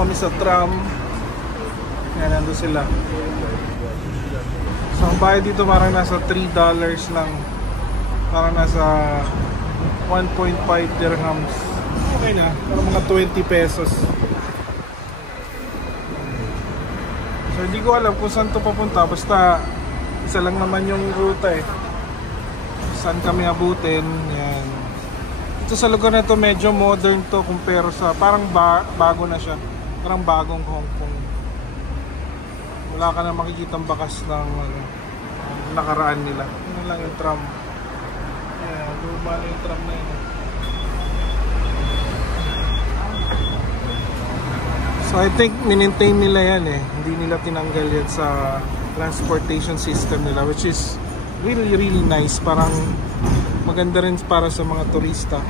kami sa tram. Yan, nandun sila. So ang bayad dito parang nasa $3 lang. Parang nasa 1.5 dirhams. Okay na, parang mga 20 pesos. So hindi ko alam kung saan to papunta. Basta isa lang naman yung ruta eh. Saan kami abutin. Yan. Ito sa lugar na to medyo modern to compare sa parang bago na siya. Parang bagong Hong Kong. Wala ka na makikitang bakas ng nakaraan nila. Ano lang yung tram. Yan, luma na yung tram na yun. So I think minintain nila yan eh. Hindi nila tinanggal yan sa transportation system nila, which is really nice. Parang maganda rin para sa mga turista.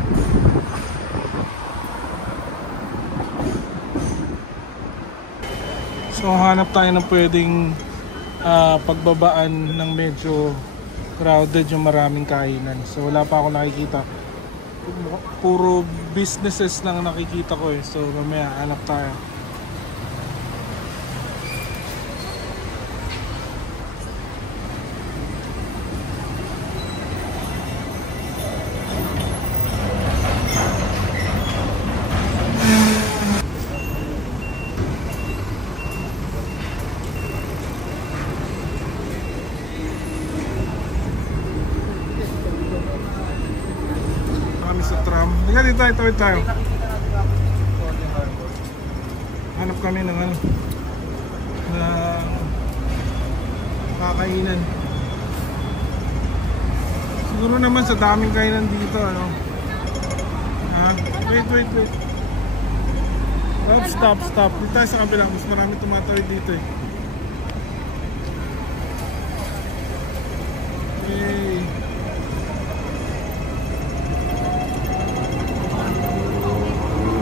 So hanap tayo ng pwedeng pagbabaan ng medyo crowded, yung maraming kainan. So wala pa ako nakikita. Puro businesses lang nakikita ko eh. So mamaya hanap tayo. Sa tram. Liga dito tayo. Hanap kami ng na kakainan. Siguro naman sa daming kainan dito Wait. Stop. Dito tayo sa kabila. Mas marami tumatawid dito eh. Okay.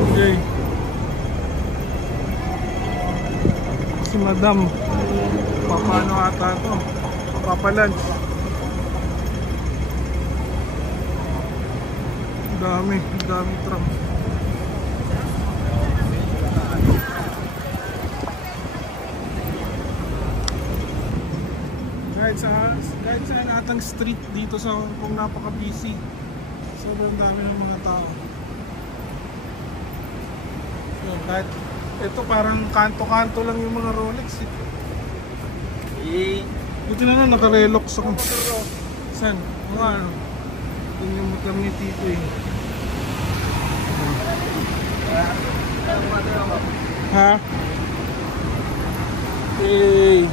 Okay. Si Madam papano ata ito? Papalunch. Dami tram. Kahit sa atang street dito sa Hong Kong, napaka-busy. Sobrang dami ng mga tao. Kahit ito parang kanto-kanto lang yung mga Rolex eh. Buti na lang naka-relox ako. Saan? Ano? Ito yung motor ni Tito eh. Ha? Hey!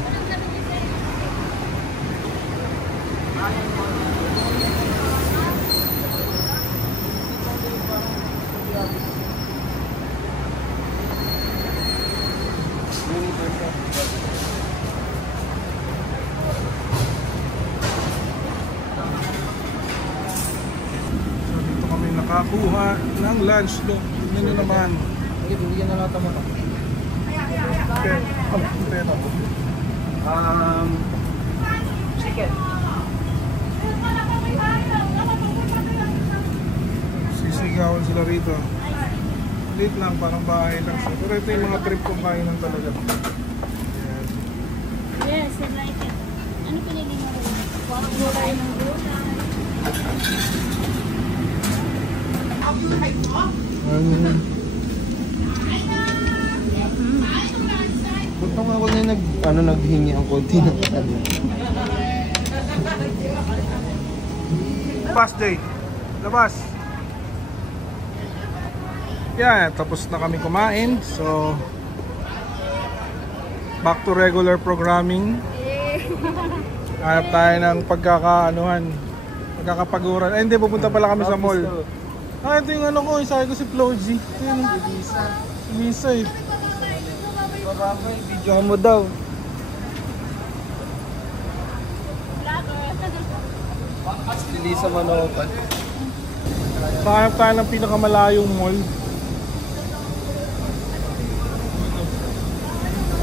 Nakakuha ng lunch doon. Tignan nyo naman. Bigyan na natin mo. Chicken. Sisigawan sila rito. Late lang, parang bahay lang. Pero ito yung mga trip kong kainan talaga. Yes, I like it. Ano pinili mo rin? Gulay ng gulay. Butang ako na naghingi ang konti ng ano. Past day. Labas. Yan, tapos na kami kumain. So back to regular programming. Hanap tayo ng pagkakapaguran. Ay hindi, pupunta pala kami sa mall. Ito yung ko, isabi ko si Floji. Ito yung Lisa eh. Video mo daw. Lisa Manopan. Hanap tayo ng pinakamalayong mall.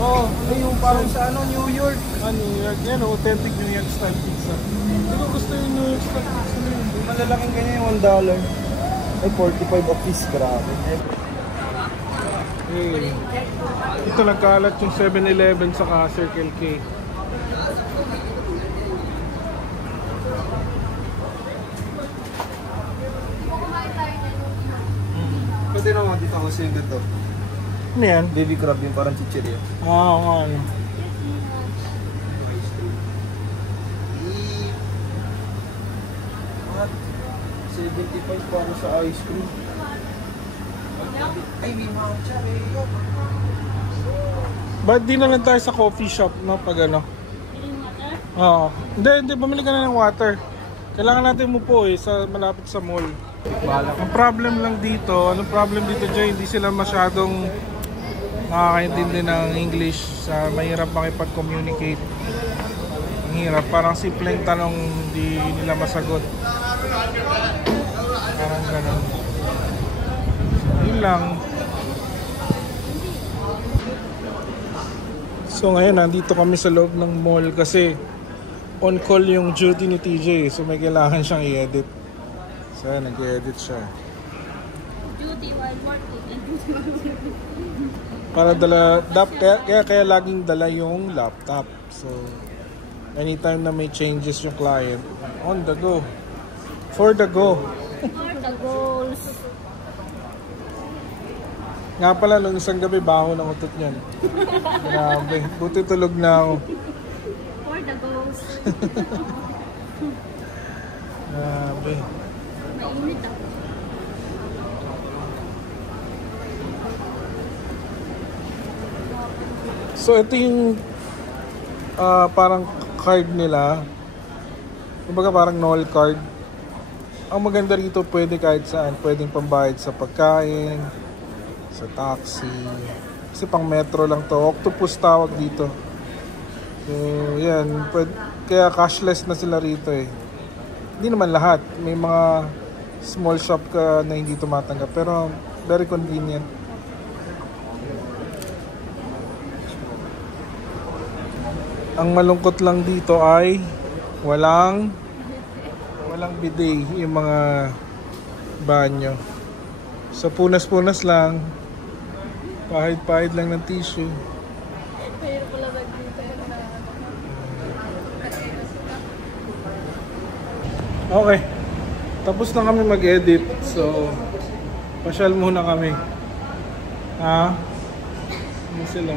Oh, yung parang sa New York. New York. Yan, authentic New York style pizza. Hindi ko gusto yung New York style pizza na yun. Malalaking ganyan yung $1. Ay, 45 a piece. Grabe. Okay. Ito nagkalat yung 7-Eleven saka Circle K. Pwede naman dito ako sa to. Ano yan? Baby crab yung parang chichirya. Oo nga. Ano. What? 75 para sa ice cream. Ay, may mga cherry. Ba't di na lang tayo sa coffee shop, no? Pag ano? Piling water? Oo. Hindi. Bumili ka na ng water. Kailangan natin umupo sa malapit sa mall. Ang problem lang dito, anong problem dito dyan, hindi sila masyadong makakaintindi ng English. Mahirap makipag-communicate. Ang hirap, parang simpleng tanong hindi nila masagot. Parang ganun. Yun lang. So ngayon, nandito kami sa loob ng mall kasi on call yung duty ni TJ. So may kailangan siyang i-edit. So nag-edit siya. Duty while working and duty while working. Para kaya laging dala yung laptop. So anytime na may changes yung client, on the go. For the go. For the goals. Nga pala, nung isang gabi, baho ng utot niyan. Grabe. Buti tulog na ako. For the goals. Grabe. Mainit ako. So ito yung parang card nila. Kumbaga parang Knoll card. Ang maganda rito, pwede kahit saan. Pwedeng pambayad sa pagkain, sa taxi. Kasi pang metro lang to. Octopus tawag dito. So yan. Kaya cashless na sila rito eh. Hindi naman lahat. May mga small shop ka na hindi tumatanggap. Pero very convenient. Ang malungkot lang dito ay walang bidet yung mga banyo. So punas-punas lang. Pahid-pahid lang ng tissue. Pero pala nag-dito na. Okay. Tapos na kami mag-edit. So pasyal muna kami. Ha? Ano sila?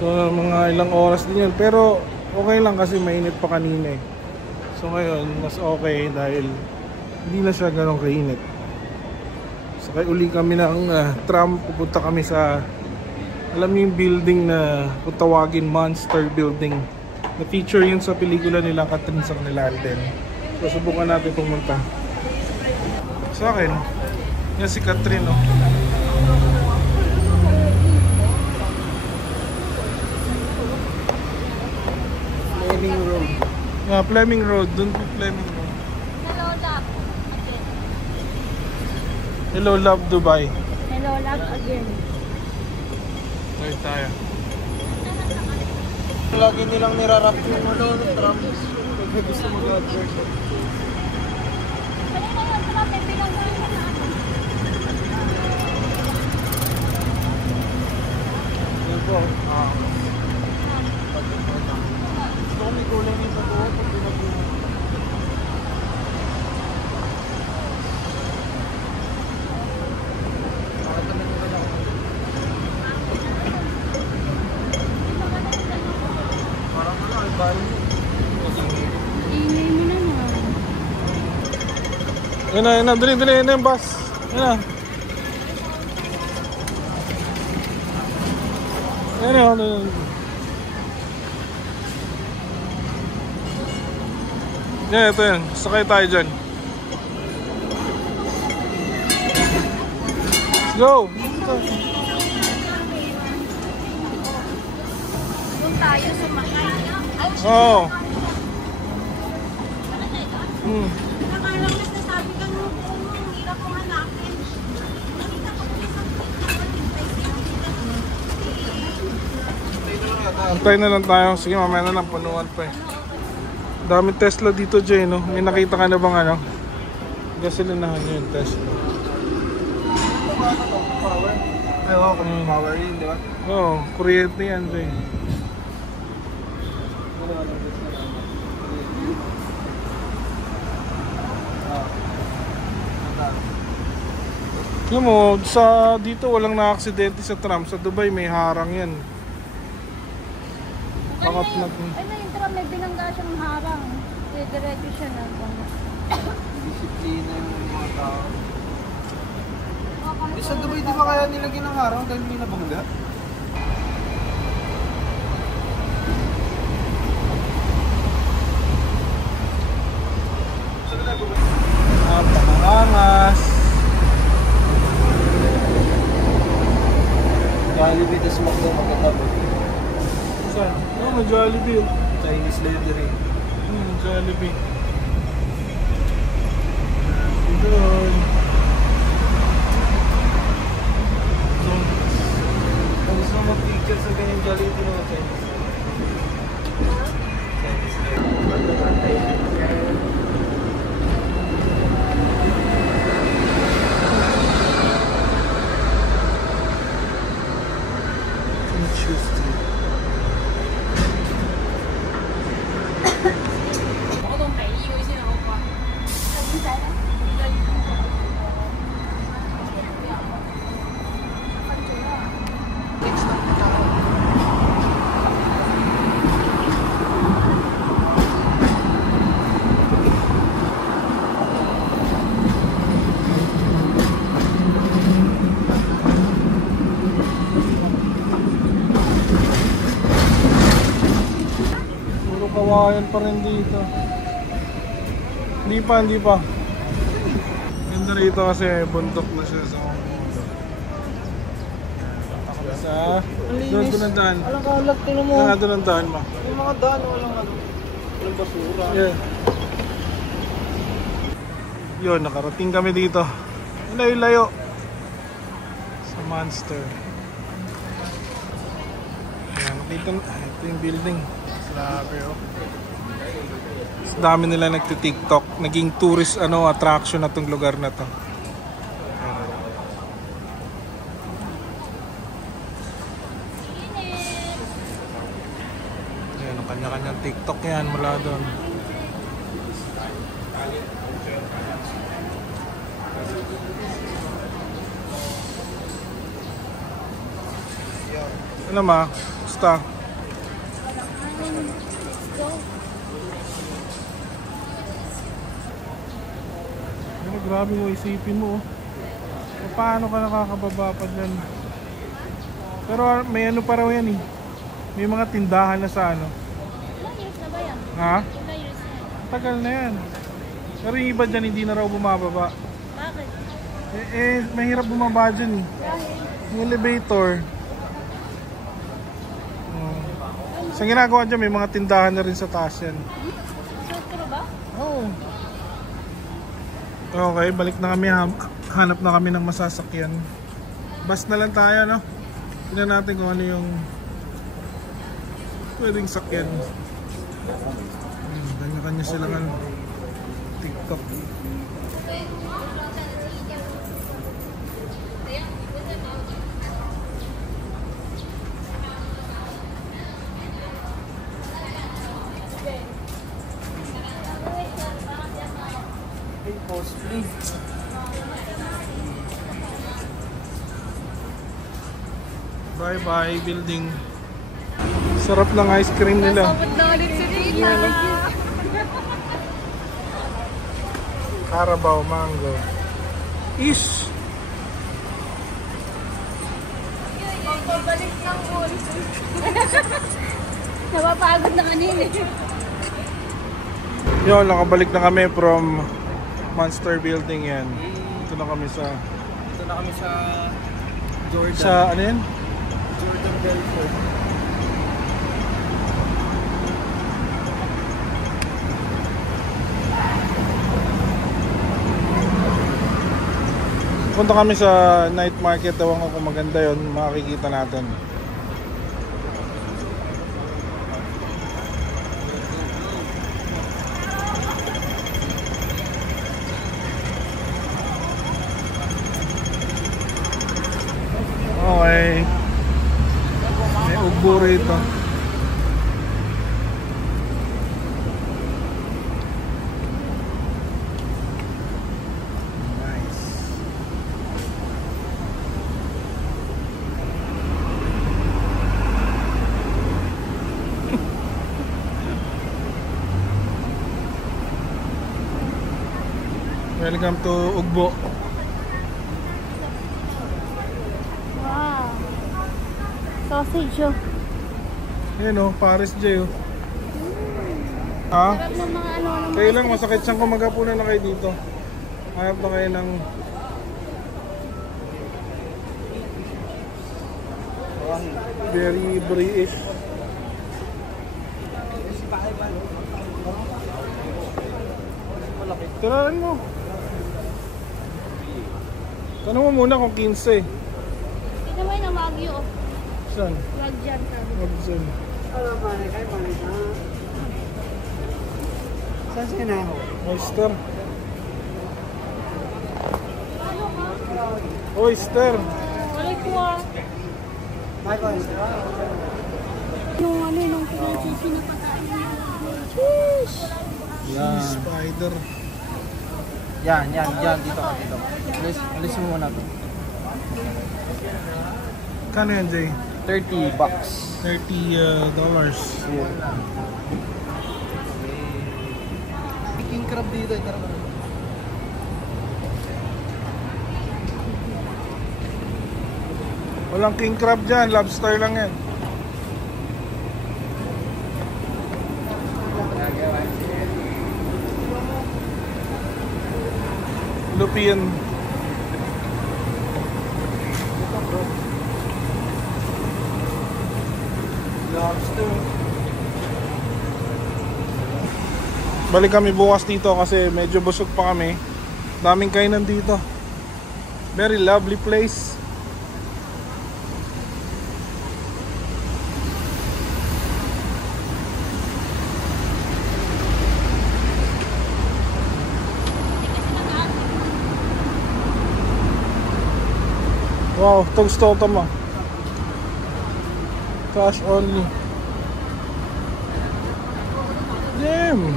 So mga ilang oras din yun. Pero okay lang kasi mainit pa kanina eh. So ngayon mas okay dahil hindi na siya ganong kainit. So kaya uli kami ng tram. Pupunta kami sa, alam niyo yung building na kung tawagin Monster Building. Na-feature yun sa pelikula nila Catherine sa Nilalden. So subukan natin pumunta. Sa akin, yan si Catherine, no? Fleming Road. Yeah, Fleming Road. Doon po Fleming Road. Hello, love. Again. Hello, love Dubai. Hello, love again. Tayo tayo. Lagi nilang nirarap yung tram. Pag gusto mag-advert. Kanina yun, sarap. May pinag-ulit na ako. Yan po. Gusto ko may kulay nito po pag pinag-ulit. Parang ano, ay bahay mo. Ingay mo naman. Yan na, dali, yan na yung bus. Yan na. Yan na, yan na. Yan, ito yan. Sakay tayo dyan. Let's go! Doon tayo sumakay. Oo. Nakailang mas nasabi ka nung hirap ko hanapin. Nakita ko po isang Antay na lang tayo. Sige, mamaya na lang. Punuan pa eh. Dami Tesla dito, Jay, no? May nakita ka na bang ano? Gasolinahan yun, Tesla. Power. Ay, oo, kung power yun, di ba? Oo, kuryente yan, Jay. Alam mo, sa dito walang na-aksidente sa tram. Sa Dubai may harang yan. Bakit Ay na yung tram, may binangga siyang harang. Diretso siya na. Disiplina yung mga tao. Sa Dubai, di ba kaya nilagyan ng harang dahil may nabangga? Napakaangas. Jollibee, tas McDo magkatabi. Saan? Oo, may Jollibee. Chinese leathery. Jollibee. Doon. Kung gusto mo mag-picture sa ganyan Jollibee naman Chinese. Interesting. Puro kawayan pa rin dito. Hindi pa. Ganda rito kasi bundok na siya sa sa doon ko ng daan. Alam ka, alag, tingnan mo. Doon doon ang daan mo. Yung mga daan, walang basura. Yeah. Yun, nakarating kami dito. Layo-layo. Sa Monster. Ayan, ito yung building. Grabe, oh. Mas dami nila nagti-TikTok. Naging tourist attraction na tong lugar na to. Ayan, ang kanya-kanyang TikTok yan mula doon. Ano ma? Basta. Ano, grabe mo, isipin mo. Paano ka nakakababa pa dyan? Pero may ano pa raw yan eh. May mga tindahan na sa ano. Ilang years na ba yan? Ha? Ilang years na yan? Tagal na yan. Pero yung iba dyan hindi na raw bumababa. Bakit? Mahirap bumaba dyan eh. Yung elevator. Sa ginagawa dyan, may mga tindahan na rin sa taas yan. Sutro ba? Oo. Okay, balik na kami. Hanap na kami ng masasakyan. Bus na lang tayo, no? Tignan natin kung ano yung pwedeng sakyan. Kanya-kanya sila ng TikTok. Hey, post please. Bye-bye, building. Sarap ng ice cream nila. Nasabot na ulit si Rita. Carabao mango. Ish! Pabalik ng pool. Napapagod na kanina eh. Yun, nakabalik na kami from Monster Building yan. Ito na kami sa Jordan. sa ano yan? Jordan Belfort. Punta kami sa night market. Ewan ko kung maganda yun. Makikita natin. Okay. May ugbo rito. Nice. Welcome to Ugbo. Wow. Sausage oh. Yan o, Paris J o. Ha? Sarap ng mga ano ng Kayo lang, masakit siyang kumagapunan na kayo dito. Hanap na kayo ng very British. Tiraan mo. Tanong mo muna kung 15. Ito mo yung Wagyu oh. Saan? Wag dyan sabi. Wag dyan. Saan ka na ako? Oyster. Oyster. Balik ko ah. Yung ano yung pinag-sisi na pagkain. Cheese! Yan. Spider. Yan, dito ka, dito. Alis mo muna to. Kano yan, Jay? $30. $30. King crab dito. Walang king crab dyan, lobster lang yan. Lupian. Lobster. Balik kami bukas dito kasi medyo busog pa kami. Daming kainan dito. Very lovely place. Wow, toast-tota mo. Cash only. Damn.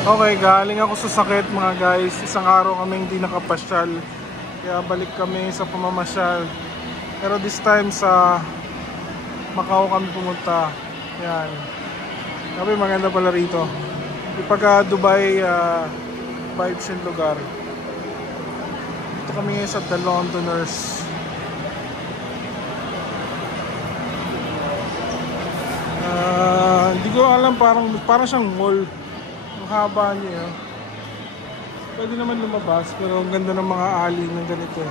Okay, galing ako sa sakit mga guys. Isang araw kami hindi nakapasyal. Kaya balik kami sa pamamasyal. Pero this time sa Macau kami pumunta. Yan. Sabi maganda pala rito. Ipagka Dubai vibes yung lugar. Dito kami ngayon sa The Londoners. Hindi ko alam, parang siyang mall. Ang haba niya. Pwede naman lumabas pero ang ganda ng mga alley ng ganito.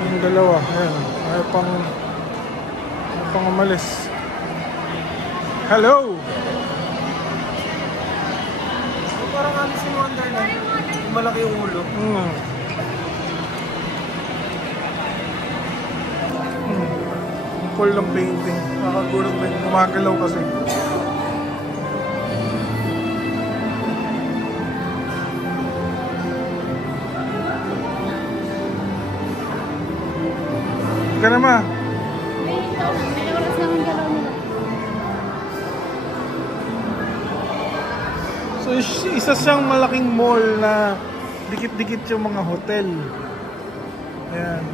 Yung dalawa, ayan. Ayaw pang umalis. Hello! Parang Alice in Wonderland. Yung malaki yung ulo. Full ng painting. Nakakagulog ba yun? Gumagalaw kasi. Ika na ma. May oras lang ang galaw nila. So isa siyang malaking mall na dikit-dikit yung mga hotel. Ayan.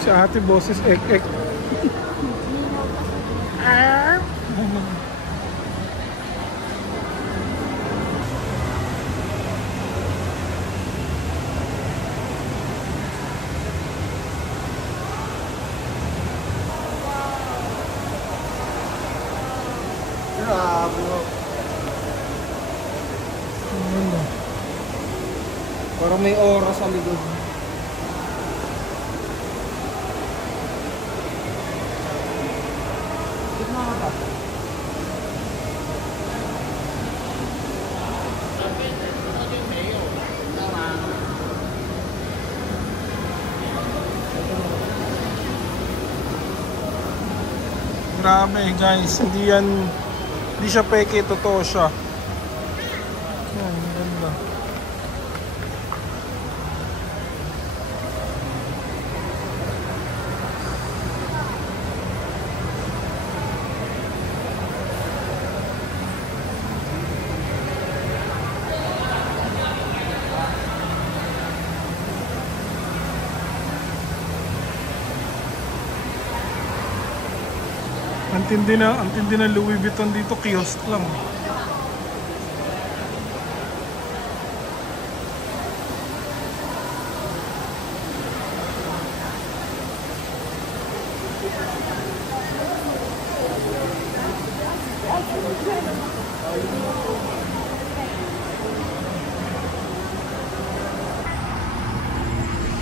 Si ate boses ek-ek. Grabe. Ano? Parang may oras sa likod. Grabe guys, hindi siya peke, totoo siya. Yan, ganda. Ang tindi na Louis Vuitton dito, kiosk lang.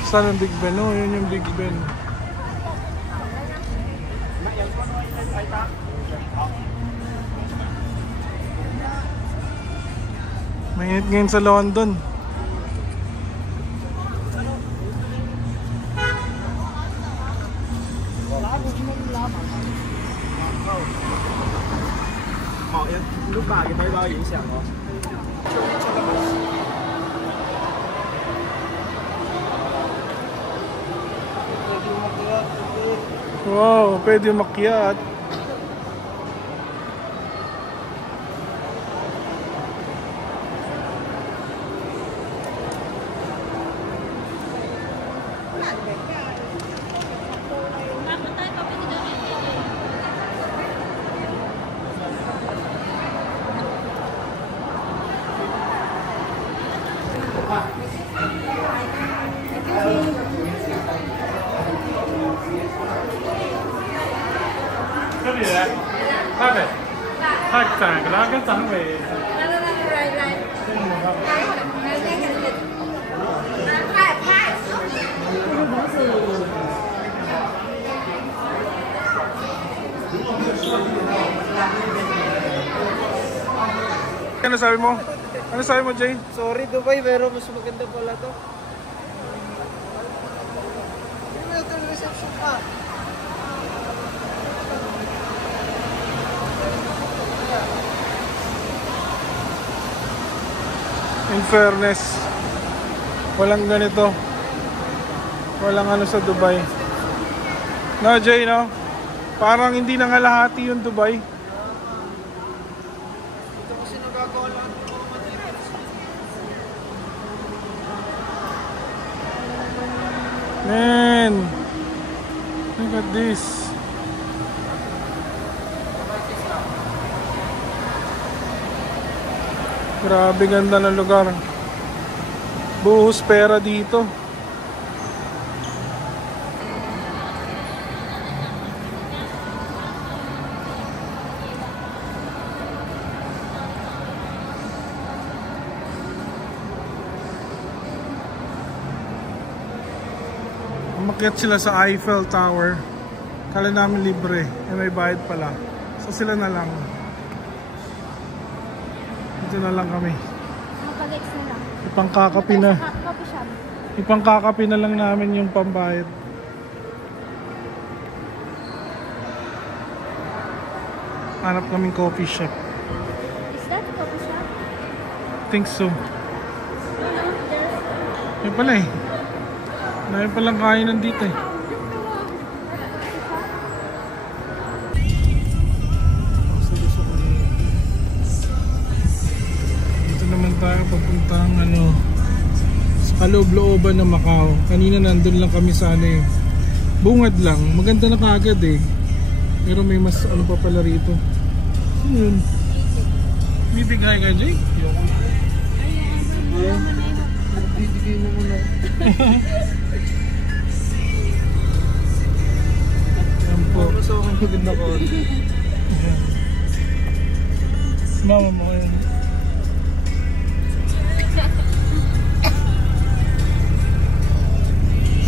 Saan ang Big Ben? Oh, yun yung Big Ben. Mainit ngayon sa London. Wow, pwede makyat. Ano sabi mo? Ano sabi mo, Jay? Sorry Dubai, pero mas maganda pala to. Ito yung reception pa. In fairness, walang ganito. Walang ano sa Dubai. No, Jay, no? Parang hindi nangalahati yung Dubai. Man, look at this. Grabe ganda ng lugar. Buhos pera dito. Umakyat sila sa Eiffel Tower. Kala namin libre, may bayad pala. So sila na lang. Dito na lang kami. Mag-ex na lang. Ipangkakapi na. Coffee shop. Ipangkakapi na lang namin yung pambayad. Hanap kaming coffee shop. Is that a coffee shop? Think so. No, there's... Yan pala eh. Dahil palang kainan dito eh. Dito naman tayo papuntang sa kaloob-looban ng Macau. Kanina nandun lang kami sa bungad lang. Maganda na kaagad eh. Pero may mas pa pala rito. Ano yun? Bibigay ka, Jay? Bibigay mo muna. Yan po. Mas okay maganda ko. Mama mo yan.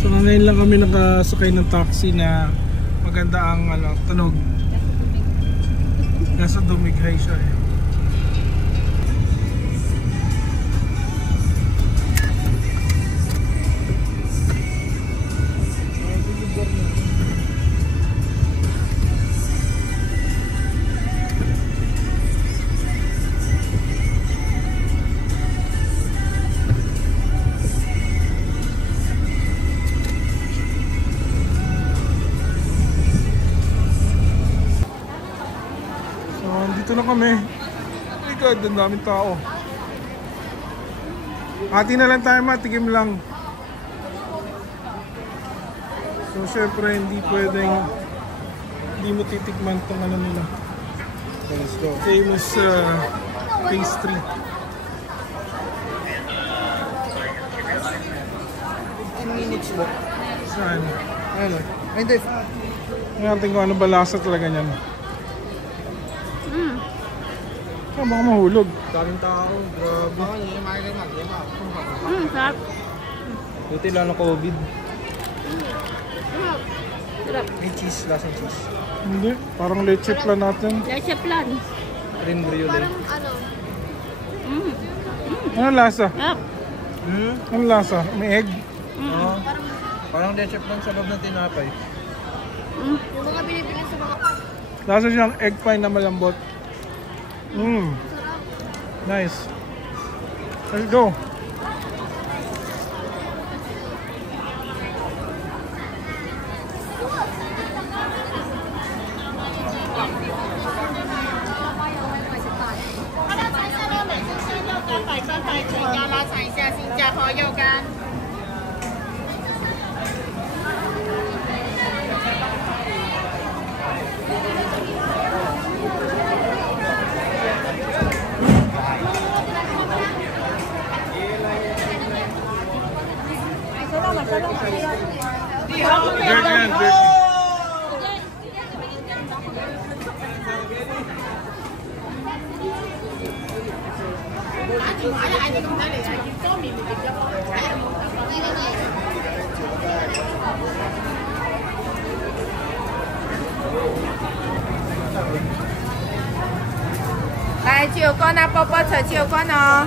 So ngayon lang kami nakasakay ng taxi na maganda ang tunog. Nasa dumighay siya eh. Dito na kami. Oh my God, ang daming tao. Hati na lang tayo, matikim lang. So syempre hindi pwedeng hindi mo titikman itong ano nila. Let's go. Famous pastry. 15 minutes ba? Saan? Ano? Ay, hindi. Ngayon ko ano ba lasa talaga niyan. Baka mahulog. Daming tao. Grabe. Sarap. Buti lang na COVID. Sarap. May cheese. Lasang cheese. Hindi, parang leche plan natin. Leche plan. Rin brioche. Ano lasa? Sarap. Ano lasa? May egg? Oo. Parang leche plan sa loob ng tinapay. Yung mga binibili sa mga Lasa siyang egg pie na malambot. Nice. Let's go. Jerky yan, jerky. Đây, chiều con à, bò bò chờ chiều con à.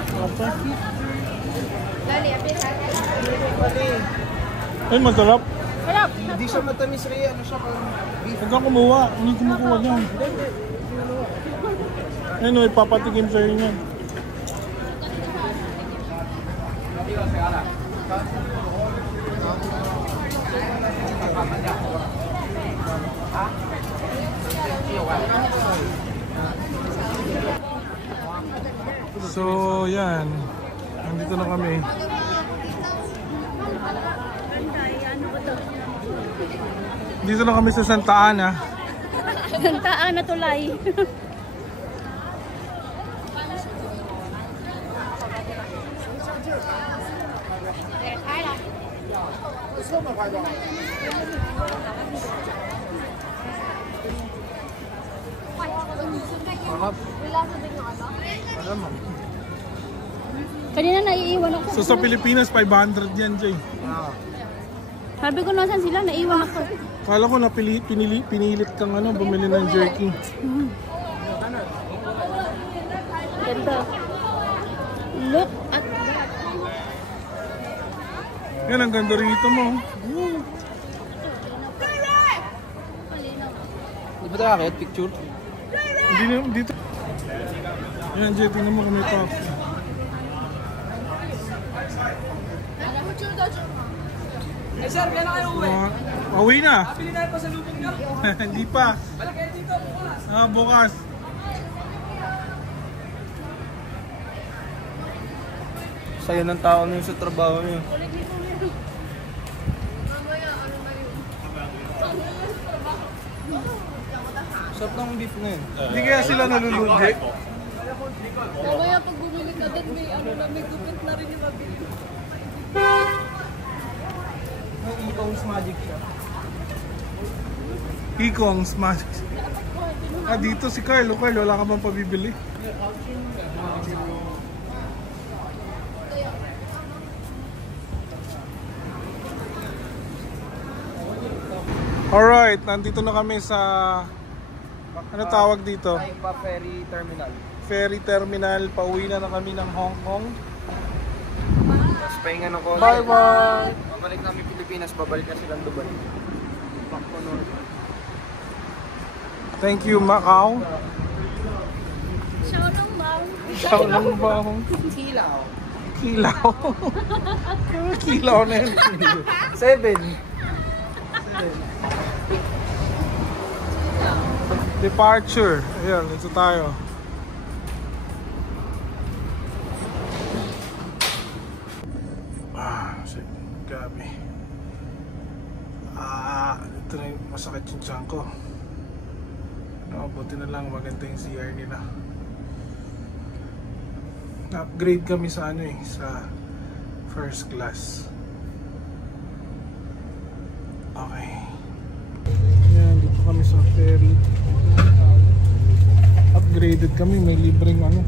Ay, masarap. Sarap. Hindi siya matamis rin. Ano siya parang beef. Huwag kang kumuha. Hindi kumukuha niyan. Ayun o, ipapatikim sa'yo niyan. So, yan. Nandito na kami. Dito na kami sa Santa Ana. Santa Ana Tulay. Kanina naiiwan ako. So sa Pilipinas, 500 yan, Jay. Sabi ko nasan sila, naiiwan ako. Kala ko pinilit kang ano, bumili ng jerky. Ganda. Look at that. Yan, ang ganda rito mo. Di ba tayo kahit picture? Hindi na, dito. Yan, Jay, tingnan mo kung may taxi. Eh sir, kailan kayo uwi? Pauwi na. Bili tayo pa sa lubog nyo. Hindi pa. Balik kayo dito bukas. Bukas. Sayo ng tao na yun sa trabaho niyo. Sarap ng beef na yun. Hindi kaya sila nalulugi. Mamaya pag bumili ka din, may ano na, may gupit na rin yung mabili. May Ipong's magic siya. Ikong's magic. Ah, dito si Carlo. Carlo, wala ka bang pabibili? Alright, nandito na kami sa Ano tawag dito? Taipa Ferry Terminal. Ferry terminal. Pauwi na kami ng Hong Kong. Tapos pahinga ng konti. Bye-bye! Babalik namin Pilipinas, babalik na silang Dubai. Back to normal. Thank you, Macau. Show lang ba? Ikaw lang ba? Kilaw. Kilaw. Kilaw na yun. 7. Departure. Ayan, ito tayo. Shit. Grabe. Ito na yung masakit yung tiyan ko. No, buti na lang maganda yung CR nila. Na-upgrade kami sa ano eh, sa first class. Okay. Yan, dito kami sa ferry. Upgraded kami, may libreng ano,